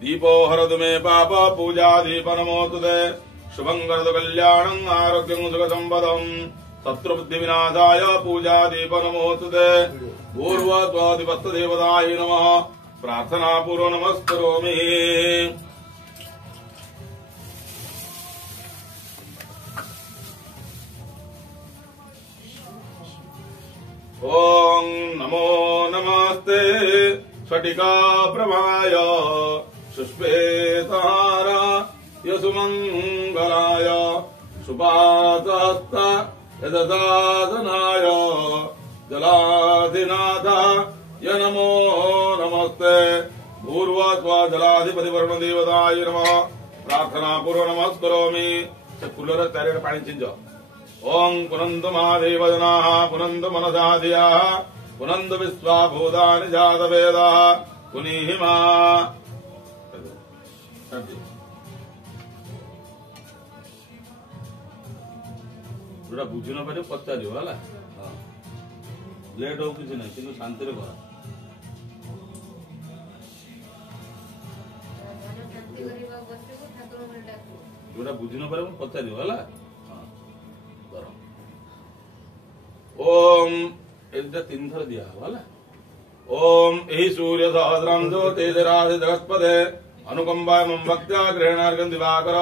दीपो हरतु मे पाप पूजा दीप नमोऽस्तु ते शुभं करोतु कल्याणं आरोग्यं सुख संपदं शत्रुबुद्धि विनाशाय पूजा दीप नमोऽस्तु ते पूर्वत्वादिपस्त देवताय नमः प्रार्थना पूर्व नमस्करोमि। ओं नमो नमस्ते स्फटिका प्रभाय सुश्वेतारा यसुमंगलाय सुपातस्त यदसाधनाय जलाधिनाथ य नमो नमस्ते पूर्वत्वा जलाधिपति वरुण देवताय नमः प्रार्थना पूर्व नमस्करोमि। कुल्लर चारियाडे पानी चिंज ओं पुनंदु महादेव जनाः पुनंदु मनसा धियाः पुनंदु विश्वा भूतानि जातवेदाः पुनीहिमा जोटा बुझी न पारे पचार लेट हो कि ना कि शांति कर जोटा बुझी न पारे पचार ओम एटा 3 थर दिया वाला ओम एहि सूर्य सहस्रम जो तेजराज जगत्पदे अनुकंपा मम भक्त्या ग्रहणार्घं दिवाकर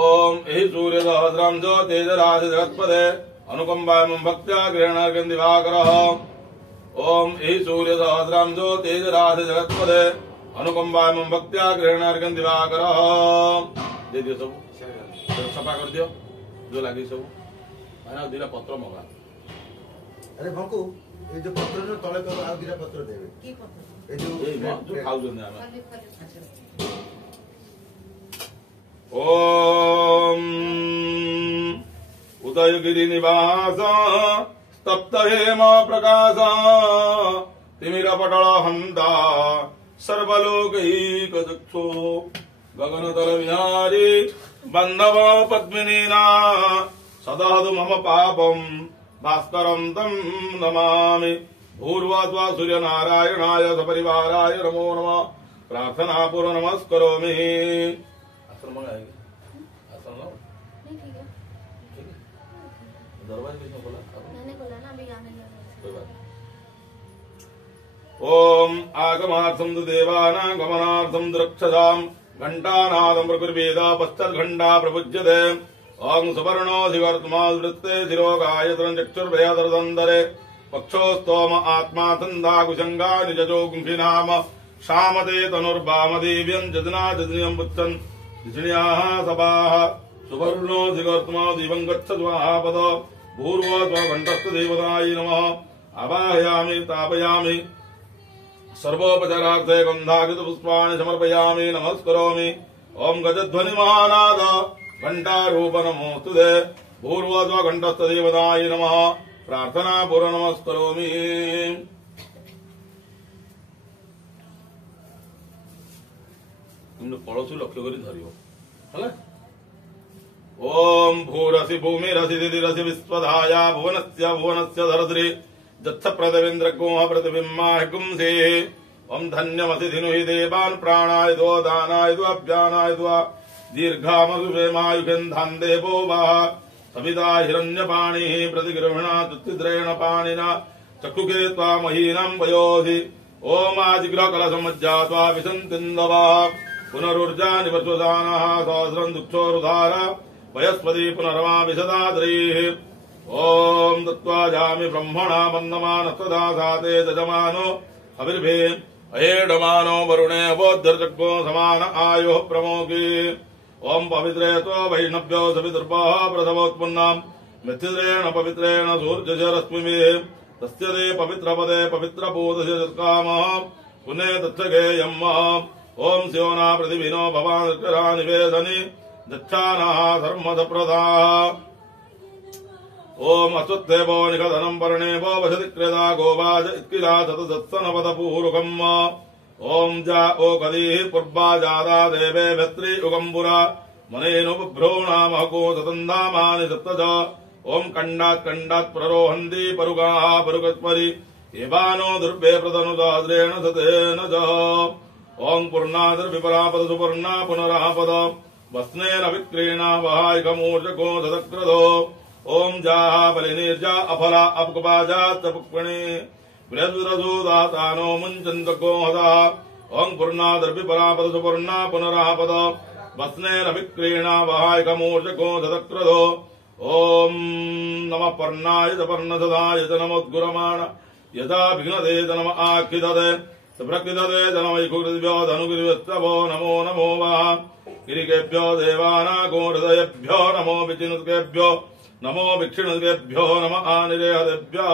ओम एहि सूर्य सहस्रम जो तेजराज जगत्पदे अनुकंपा मम भक्त्या ग्रहणार्घं दिवाकर ओम एहि सूर्य सहस्रम जो तेजराज जगत्पदे अनुकंपा मम भक्त्या ग्रहणार्घं दिवाकर दे दियो सब सफा कर दियो जो लगी सब माना दिला पत्र मगा अरे भंकु ए जो पत्र जो तले तो आ दिला पत्र देबे की पत्र ए जो खाउ जने ओम उदयगिरि निवास तप्त हेम प्रकाश तिमिरपटल हंता सर्वलोकैक चक्षु गगनतल विहारी बंधव पद्मिनीना सदहतु मम पापम भास्करं तं नमामि भूर्वात्वा सूर्य नारायणाय सपरिवाराय नमो नमः प्रार्थना पूर्व नमस्करोमि। आसन मंगाएंगे आसन लो नहीं ठीक है दरवाजा किसने खोला मैंने खोला ना अभी आने लगा कोई बात ओम आगमार्थं तु देवानां गमनार्थं द्रक्षदाम् घंटानादं प्रकुर्वेद पश्चाद्घंटा प्रपुज्यते ओं सुवर्णो शिवर्तमावृत्ते शिरोगायत्रं चक्षुर्भयदर्दन्दरे पक्षोस्तोम आत्मा तन्दाकुशङ्गा निजजो गुंफिनाम शामते तनुर्वामदेव्यं जजना जजनियं पुच्छन् जिष्ण्याः सभाः सुवर्णो शिवर्तमा दिवं गच्छद्वापद भूर्वत्वा घण्टस्थ देवताय नमः आवाहयामि तापयामि सर्वोपचारार्थे गंधाकृत पुष्पाणि समर्पयामि नमस्करोमि। ओम गजध्वनि महानाद घंटारूप नमोऽस्तु ते भूर्वत्वा घंटस्थ देवताय नमः प्रार्थना पूर्व नमस्करोमि। तुमने पड़ोसी लक्ष्य करी धरियो हला ओम भूरसि भूमिरसि दिदिरसि विश्वधाया भुवनस्य भुवनस्य धरद्रि जत्थ प्रदेवेन्द्र गोह प्रतिबिम्बा गुंसे ओम धन्यमसि धिनुहि देवान् प्राणाय दो दानाय दो अभ्यानाय दो दीर्घामसुवेमायुगन्धान् देवो वाह सविता हिरण्यपाणिः प्रतिगृह्णातु चिद्रेण पाणिना चक्षुके त्वा महीनां वयोधि ओम आदिग्रहकलसमज्जात्वा विसन्तिन्दवः पुनरुर्जा निवर्षदानः सहस्रं दुक्षोरुधार वयस्पति पुनरमा विशदाद्रीः ओम दत्त्वा जामि ब्रह्मणा वन्दमानस्तदा साते जजमानो अविर्भे अयेडमानो वरुणे अवोद्धर्चक्को समान आयुः प्रमोगी ओम पवित्रे त्व वैष्णव्यो सविदुर्भः प्रथमोत्पन्नाम् मिथिलेन पवित्रेण सूर्यशरश्मिभिः तस्य ते पवित्रपदे पवित्रपूतस्य जत्कामः पुने तत्सगेयम् ओम स्योना प्रतिभिनो भवान् निवेदनि दक्षानः धर्मदप्रदाः ओम अश्वत्थेवो निगदनं पर्णेवो वसति क्रेदा गोवाज इत्किला शतदत्सनपदपूरुकम् ओम जा ओ कदीः पूर्वा जादा देवे भत्री उगम्बुरा मनेनुभ्रूणामहको सतन्दामानि सप्तज ओम कंडात् कंडात् प्ररोहन्ति परुगाः परुगत्परि एवानो दुर्भे प्रतनुदाद्रेण सतेन च ओं पूर्णादर्भिपरापद सुपर्णा पुनरापद वस्नेन विक्रीणा वहायकमूर्जको ददक्रदो ओं जाः बलिनीर्जा अफला अपकुपाजात्तपुक्वणे बृहद्रसूदातानो मुञ्चन्तको हदा ओं पूर्णादर्भिपरापद सुपर्णा पुनरापद वस्नेन विक्रीणा वहायकमूर्जको ददक्रदो ओं नमः पर्णाय च पर्णसदाय च नमोद्गुरमाण यथा विघ्नदे च नम आक्षिदते प्रकृतदे च नमैकुकृतिभ्यो धनुगिरिवस्तवो नमो नमो वा गिरिकेभ्यो देवानागो हृदयेभ्यो नमो विचिनुकेभ्यो नमो विक्षिणुकेभ्यो नम आनिरेहदेभ्यो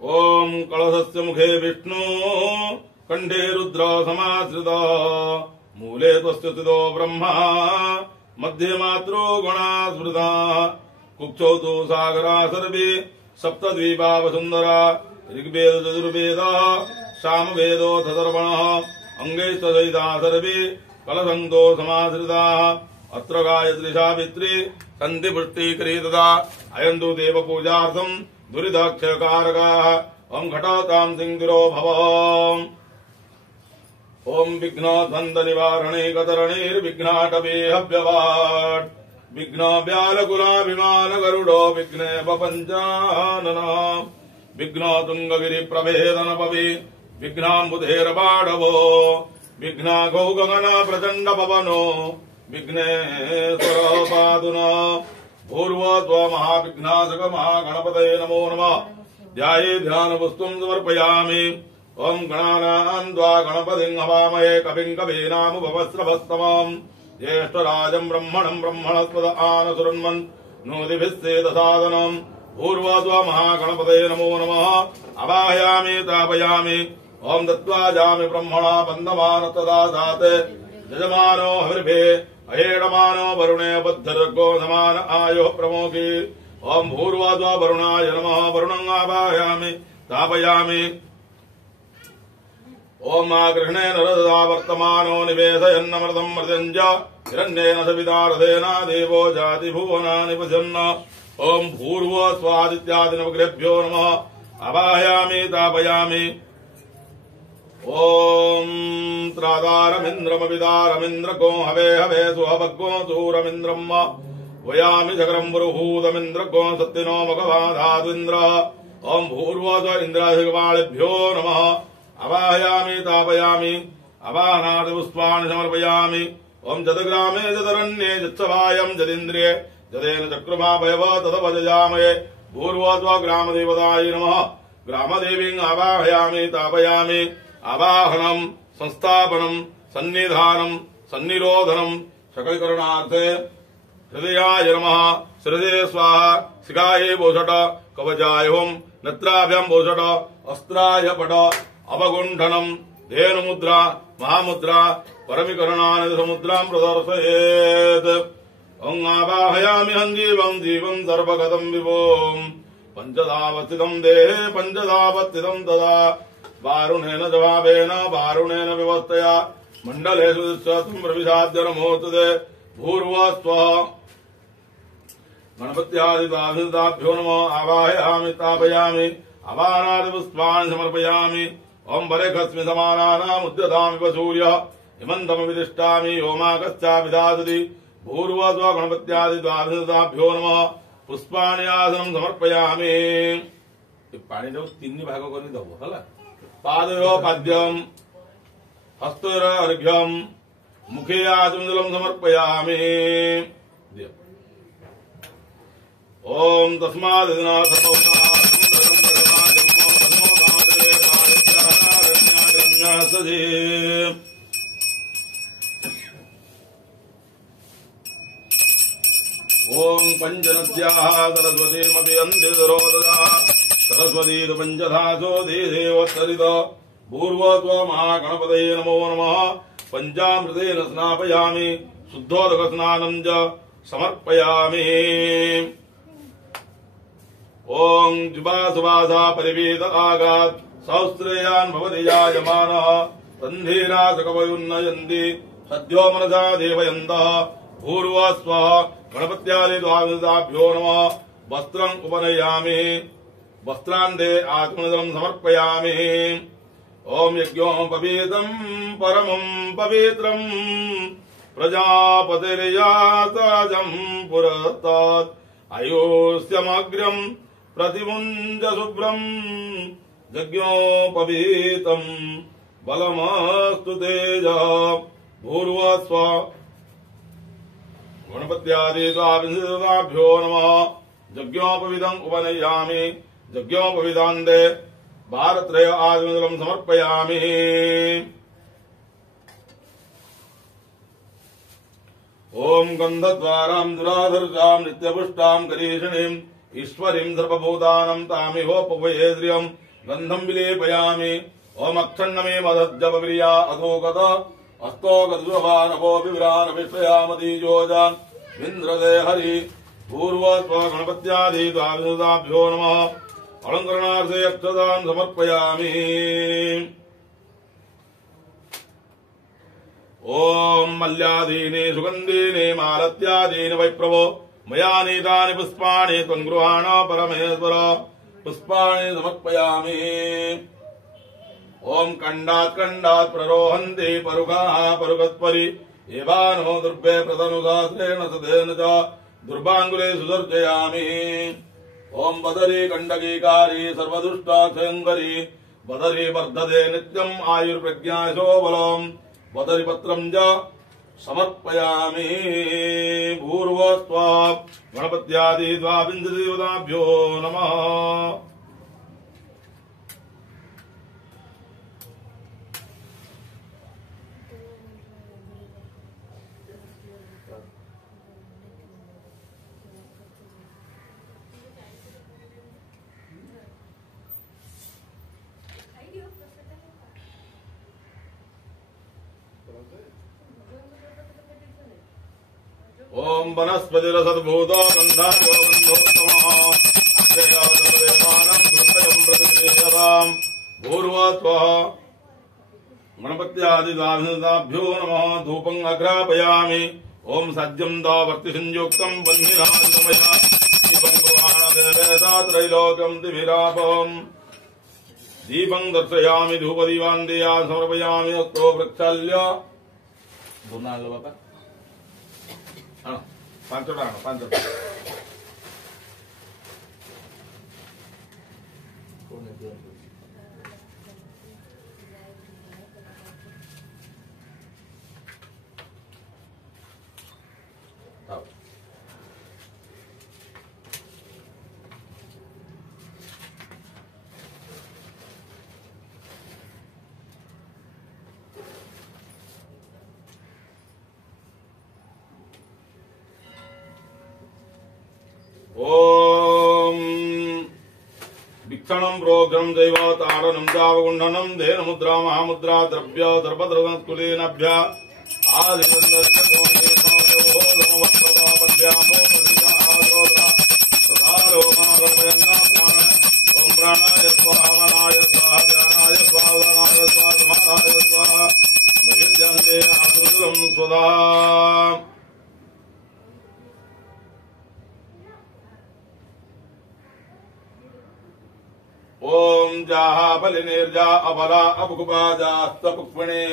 ओम कलशस्य मुखे विष्णु कंठे रुद्र समाश्रित मूले त्वस्य स्थितो ब्रह्मा मध्ये मात्रो गणा स्मृता कुक्षौ तु सागरा सर्वे सप्तद्वीपा वसुन्धरा ऋग्वेद चतुर्वेद सामवेदो तदर्पणः अंगैस्तदयिता सर्वे कलशन्तो समाश्रिताः अत्र गायत्री सावित्री सन्ति पुष्टिकरीतदा अयन्तु देवपूजार्थम् दुरिताक्षयकारकाः ओं घटोतां सिंधुरो भव ओं विघ्नोद्वन्द निवारणे कतरणैर्विघ्नाटवे हव्यवाट् विघ्न व्यालकुलाभिमान गरुडो विघ्ने पपञ्चानन विघ्न तुंगगिरि प्रभेदन पवि विघ्नाम्बुधेरबाडवो विघ्नाघौ गगन प्रचण्ड पवनो विघ्नेश्वरो पादुना भूर्व महाविघ्नाशक महागणपतये नमो नमः ध्याये ध्यानपुष्पं समर्पयामि ओं गणानां द्वा गणपतिं हवामहे कविं कवीनामुपवस्त्रभस्तमम् ज्येष्ठराजं ब्रह्मणं ब्रह्मणस्पद आनशृण्वन् नोदिभिस्सेदसादनम् भूर्व महागणपतये नमो नमः अवाहयामि तापयामि ओं दत्त्वा जामि ब्रह्मणा बन्धमानस्तदा दाते यजमानो हविर्भे अहेडमानो वरुणे बद्धर्गो समान आयो प्रमोकी ओं भूर्वाद्वा वरुणाय नमः वरुणं आवाहयामि तापयामि ओं आगृह्णेन रददा वर्तमानो निवेशयन्नमृतं मृत्यञ्च हिरण्येन सविता रथेना देवो जाति भुवनानि पश्यन् ओं भूर्वस्वादित्यादिनवग्रेभ्यो नमः आवाहयामि तापयामि ओं त्रादारमिन्द्रमविदारमिन्द्रको हवे हवे सुहभगो सूरमिन्द्रम् वयामि जगरं पुरुहूतमिन्द्रको सत्तिनो मघवाधाद्विन्द्र ओं भूर्वस्व इन्द्राधिगवाळेभ्यो नमः अवाहयामि तापयामि अवाहनादिपुष्पाणि समर्पयामि ओं जदग्रामे जदरण्ये जत्सभायं जदिन्द्रिये जदेन चक्रमा भयव तदवजयामये भूर्वस्व ग्रामदेवताय नमः ग्रामदेवीं आवाहयामि तापयामि आवाहनम संस्थापनम सन्निधानम सन्निरोधनम शकलकरणार्थे हृदयाय नमः हृदये स्वाहा शिखाये भूषट कवचाय होम नेत्राभ्यां भूषट अस्त्राय पट अवगुण्ठनम धेनुमुद्रा महामुद्रा परमिकरणानि समुद्रां प्रदर्शयेत् ओं आवाहयामि हञ्जीवं जीवं सर्वगतं विभोम् पञ्चधावस्थितं देहे पञ्चधावस्थितं तदा वारुणेन जवाबेन वारुणेन व्यवस्थया मण्डलेषु तं प्रविशाद्य नमोस्तुते भूर्वस्व गणपत्यादिदाभ्यो नमो आवाहयामि तापयामि अवाहनादिपुष्पाणि समर्पयामि ओं वरेखस्मि समानानाम् उद्यतामि सूर्यः इमन्तमविदिष्टामि योमाकश्चाभिधासति भूर्वस्व गणपत्यादिदाभ्यो नमः पुष्पाणि आसनं समर्पयामि पानी जो तीन भाग कर दब है पादयो पाद्यम हस्तोर अर्घ्यम मुखे आचमजलम समर्पयामि ओम तस्मात् ओम पंचनद्याः सरस्वतीमपि अन्तिरोददा सरस्वती पंचधासो देवोत्तरित भूर्वस्व महागणपतये नमो नमः पंचामृतेन स्नापयामि शुद्धोदक स्नानं च समर्पयामि ओं जुबासुबासा परिवेद आगात् सहस्रेयान् भवति यायमानः तन्धीरासकवयुन्नयन्ति सद्यो मनसा देवयन्तः भूर्वस्व गणपत्यादिद्वाभ्यो नमः वस्त्रम् उपनयामि वस्त्रान्ते आत्मनिदलं समर्पयामि ओम यज्ञोपवीतम् परमम् पवित्रम् प्रजापतिर्यातजम् पुरस्तात् आयुष्यमग्र्यम् प्रतिमुञ्च शुभ्रम् यज्ञोपवीतम् बलमस्तु तेज भूर्वस्व गणपत्यादिद्वाभ्यो नमः यज्ञोपवीतम् उपनयामि यज्ञोपवीतान्ते भारत्रय आत्मनिदलं समर्पयामि ओम गंधद्वारां दुराधर्षां नित्यपुष्टां करीषिणीं ईश्वरीं सर्वभूतानां तामिहोपवयेद्रियं गन्धं विलेपयामि ओम अक्षन्नमे मदज्जपविर्या अधोगत अस्तोगद्रुवानभो विव्रान विश्वयामतीजोजान् इन्द्रदे हरि पूर्वस्व गणपत्यादिद्वाभ्यो नमः अलंकरणार्थे अक्षतान् समर्पयामि ओम मल्यादीनि सुगंधीनि मालत्यादीनि वैप्रभो मया नीतानि पुष्पाणि त्वं गृहाण परमेश्वर पुष्पाणि समर्पयामि ओम खण्डात् खण्डात् प्ररोहन्ति परुगाः परुगत्परि एवानो दुर्भे प्रतनुसहस्रेण सदेन च दुर्भाङ्गुले सुदर्शयामि ओम बदरी गंडकीकारी सर्वदुष्टाक्षयंकरी बदरी वर्धते नित्यम् आयुर्प्रज्ञायशो बलम् बदरी पत्रम् च समर्पयामि भूर्वस्व गणपत्यादिद्वाविंशतिदेवताभ्यो नमः ओम वनस्पतिरसद्भूतो गन्धायो गन्धोत्तमः अक्षयो सर्वदेवानां दुर्भयं प्रतिगृह्यताम् भूर्वस्वः गणपत्यादिद्वाभ्यो नमः धूपम् अग्रापयामि ओम सज्जं दावर्तिसंयुक्तं वह्निनादमया दीपं गृहाण देवेशा त्रैलोक्यं दिभिरापम् दीपं दर्शयामि धूपदीपान्देया समर्पयामि अस्तो वृक्षाल्य गुणाल्य बाबा पांचोटा पांचोटा ओम भिक्षणं प्रोग्रं दैव ताडनं दावगुण्डनं धेन मुद्रा महामुद्रा द्रव्य दर्पद्रवस्कुलीनभ्य ओम प्राणाय स्वाहा वनाय स्वाहा ध्यानाय स्वाहा वनाय स्वाहा समाधाय स्वाहा नैवेद्यन्ते आसुरं स्वधा ओम जाहा बलिनिर्जा अबला अबकुपा जास्तपुक्मणे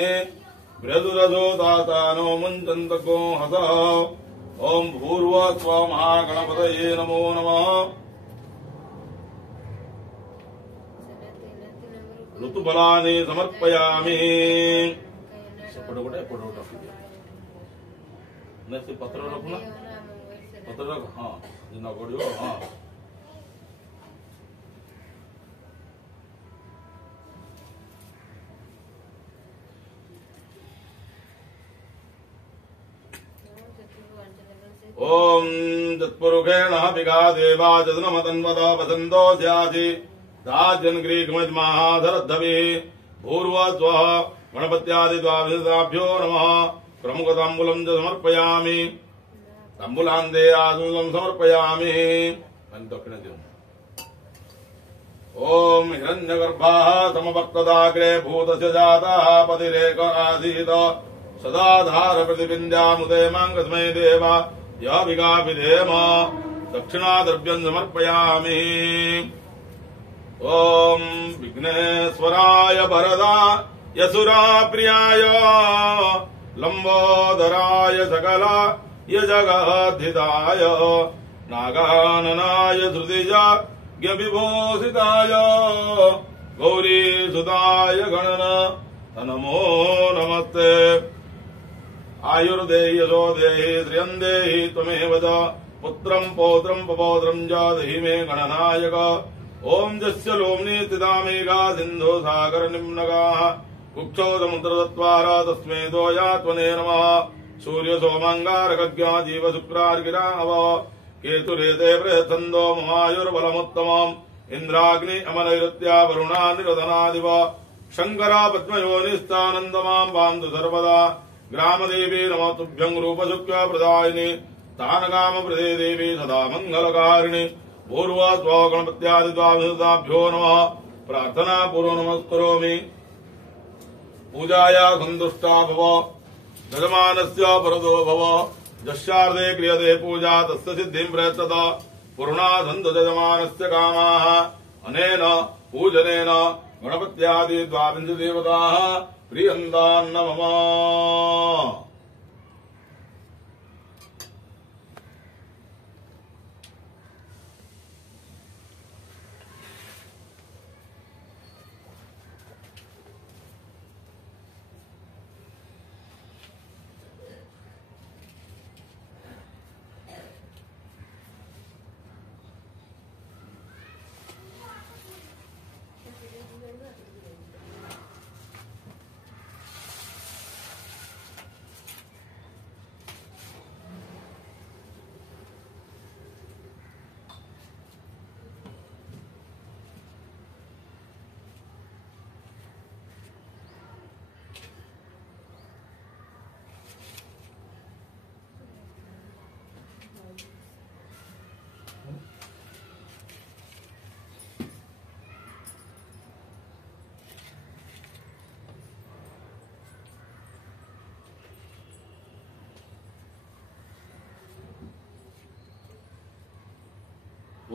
मृदुरजो दातानो मुञ्चन्तको हस ओम भूर्वस्व महागणपतये नमो नमः ऋतुबलानि समर्पयामि पत्र रखो ना पत्र रख हाँ जिन्ना कोडियो हाँ ओम तत्पुरुषेण विगा देवा जदनमतन्वदा वसंतो स्यासि राजन ग्रीकमज्माधरद्धवि भूर्वस्वः गणपत्यादिद्वाभ्यो नमः प्रमुखताम्बूलं च समर्पयामि ताम्बूलान्ते आसनं समर्पयामि ओम हिरण्यगर्भाः समवर्तदाग्रे भूतस्य जातः पतिरेक आसीत् सदाधार प्रतिबिन्द्यामुदे मां कस्मै देवा या विगापिधेम दक्षिणाद्रव्यं समर्पयामि। ओम विघ्नेश्वराय वरदा यसुरा प्रियाय लंबोदराय सकला यजगद्धिताय नागाननाय धृतिजा विभूषिताय गौरीसुताय गणन नमो नमस्ते। आयुर्देहि यशो देहि श्रियं देहि त्वमेव च पुत्रं पौत्रं पपौत्रं च देहि मे गणनायक। ओम जस्य लोम्नि स्थिता मेघा सिन्धु सागर निम्नगाः कुक्षौ समुद्रतत्त्वारा तस्मै दोयात्मने नमः। सूर्य सोमांगारकज्ञा जीव शुक्रार्गिराव केतुरेते प्रयच्छन्दो ममायुर्बलमुत्तमम्। इंद्राग्नि अमनैरुत्या वरुणा निरधनादिव शंकरा पद्मयोनिस्तानन्दमां पान्तु सर्वदा। ग्रामदेवी नमो तुभ्यं रूपशुक्ला प्रदायिनि तानकामप्रदे देवी सदा मङ्गलकारिणि। पूर्वास्वा गणपत्यादिद्वाभ्यो नमः। प्रार्थना पूर्व नमस्करोमि। पूजाया सन्तुष्टा भव यजमानस्य परतो भव। यस्यार्थे क्रियते पूजा तस्य सिद्धिं प्रयच्छत। पूर्णासन्तु यजमानस्य कामाः अनेन पूजनेन गणपत्यादि द्वाविंशदेवताः प्रियन्तान्न मम।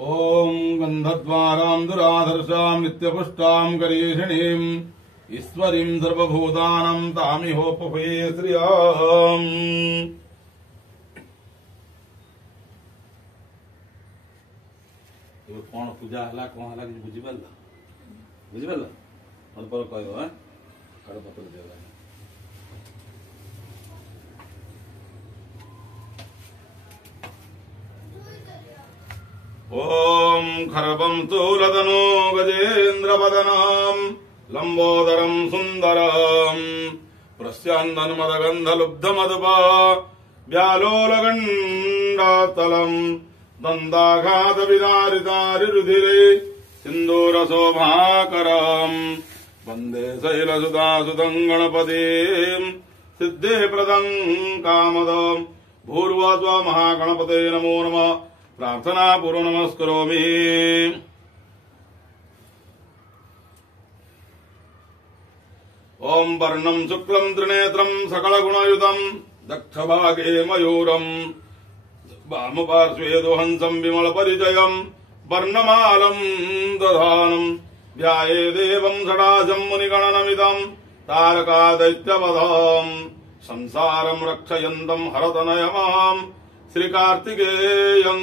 ओम गंधद्वारां दुराधर्षां नित्यपुष्टां करीषिणीं ईश्वरीं सर्वभूतानां तामिहोपभे श्रियाम्। कौन पूजा हला कौन हला कि बुझिपाल मत पर कहबो हां काड पत्र देला। ओम खरबं स्थूलतनो गजेन्द्रवदनं लंबोदरं सुंदरं प्रस्यान्दन्मदगन्धलुब्धमदप व्यालोलगण्डातलं दन्ताघातविदारितारिरुधिरे सिन्दूरशोभाकरं वन्दे शैलसुधासुतं गणपतिं सिद्धेप्रदं कामदं। भूर्वस्व महागणपते नमो नमः। प्रार्थना पूर्व नमस्करोमि। ओम वर्णं शुक्लं त्रिनेत्रं सकलगुणयुतं दक्षभागे मयूरं वामपार्श्वे दोहंसं विमलपरिचयं वर्णमालं दधानं ध्यायेदेवं षडाजं मुनिगणनमिदं तारकादैत्यवधं संसारं रक्षयन्तं हरतनयमां श्रीकार्तिकेयं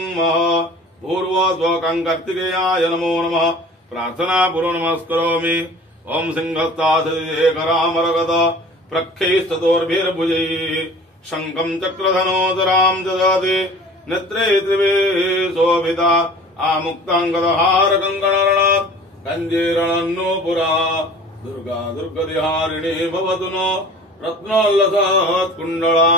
पूर्वस्वकं कार्तिकेयाय नमो नमः। प्रार्थना पूर्व नमस्करोमि। ओम सिंहस्ताशेखरामरगत प्रख्यैस्ततोर्भिर्भुजैः शङ्खं चक्रधनोदरां ददाति नेत्रे त्रिवे शोभिता आमुक्ताङ्गदहारकङ्कणरणात् कञ्जीरणन्नूपुरा दुर्गा दुर्गदिहारिणी भवतु नो रत्नोल्लसत्कुण्डला।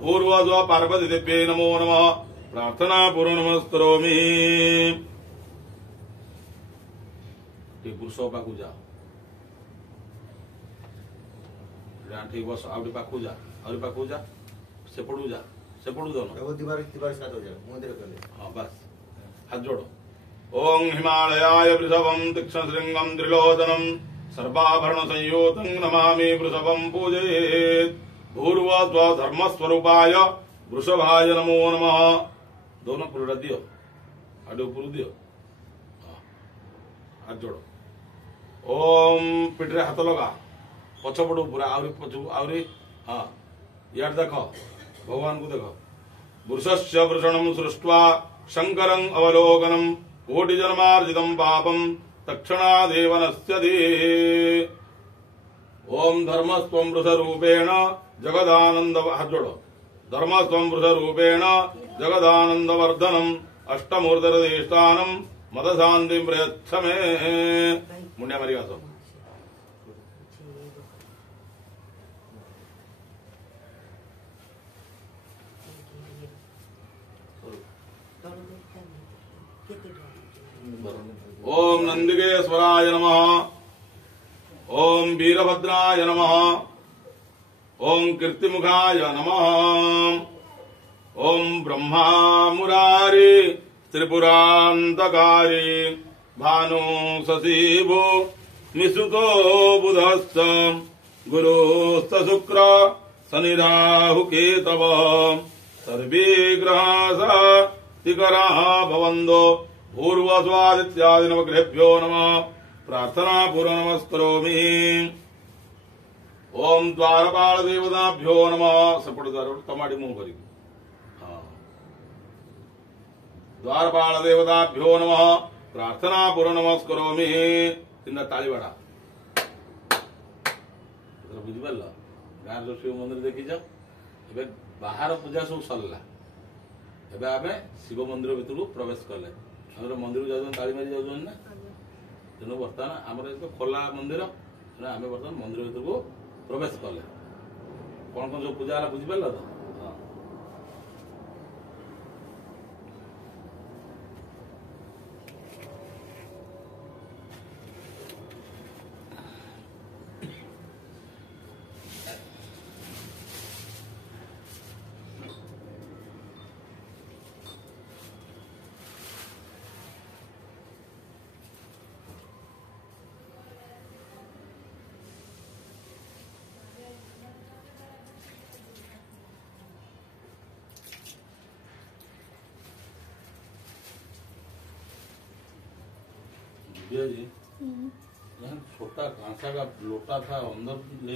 पूर्वस्व पार्वती दिव्ये नमो नमः। प्रार्थना पूर्व नमस्करोमि। पुरुषों पाखु जा ठीक बस आउट पाखु जा और पाखु जा से पड़ू दोनों वो दीवार साथ हो जाए मंदिर कर ले। हाँ बस हाथ जोड़ो। ओम हिमालयाय वृषभं तीक्ष्णशृंगं त्रिलोचनं सर्वाभरण संयुतं नमामि वृषभं पूजयेत्। भूर्वस्व धर्मस्वरूपाय वृषभाय नमो नमः। दोनों पुरुड़ा दियो, आडे ऊपर दियो, हाथ जोड़ो। ओम पिठरे हाथ लगा, पछपड़ पूरा आवरी पछ आवरी, हाँ यार देखो भगवान को देखो। वृषस्य वृषणं सृष्ट्वा शंकरं अवलोकनं कोटि जन्मार्जितं पापं तक्षणादेव नश्यति। ओम धर्मस्त्वं वृषरूपेण जगदानंद, हाथ जोड़ो, धर्मस्त्वं वृषरूपेण जगदानंदवर्धनम् अष्टमूर्धरदेष्टानं मदशान्तिं प्रयच्छ मे। मुंडिया मारी आसो। ओम नंदिकेश्वराय नमः। ओम वीरभद्राय नमः। ओम कीर्तिमुखाय नमः। ओम ब्रह्मा मुरारी त्रिपुरान्तकारी भानु शशिभो निसुतो बुधश्च गुरुश्च शुक्र शनिराहु केतव सर्वे ग्रहाः तिकराः भवन्तो पूर्वस्वादित्यादि नवग्रहेभ्यो नमः। प्रार्थना पूर्व नमस्करोमि। ओम द्वारपाल देवताभ्यो नमः। सपट द्वार तमाड़ी मुंह करी, हाँ द्वारपाल देवताभ्यो नमः। प्रार्थना पूर्व नमस्करोमि। तीन ताली बाड़ा बुझिपार गाँव जो शिव मंदिर देखी जाओ। बाहर पूजा सब सरला, एबे आमे शिव मंदिर भीतर को प्रवेश कले। मंदिर जाऊँ ताली मारी जाऊँ ना, तेणु बर्तमान आम तो खोला मंदिर, आम बर्तमान मंदिर भीतर को प्रवेश कले। कौन कौन जो पूजा है बुझिपार तो, हाँ जी। छोटा कांसा का लोटा था अंदर ले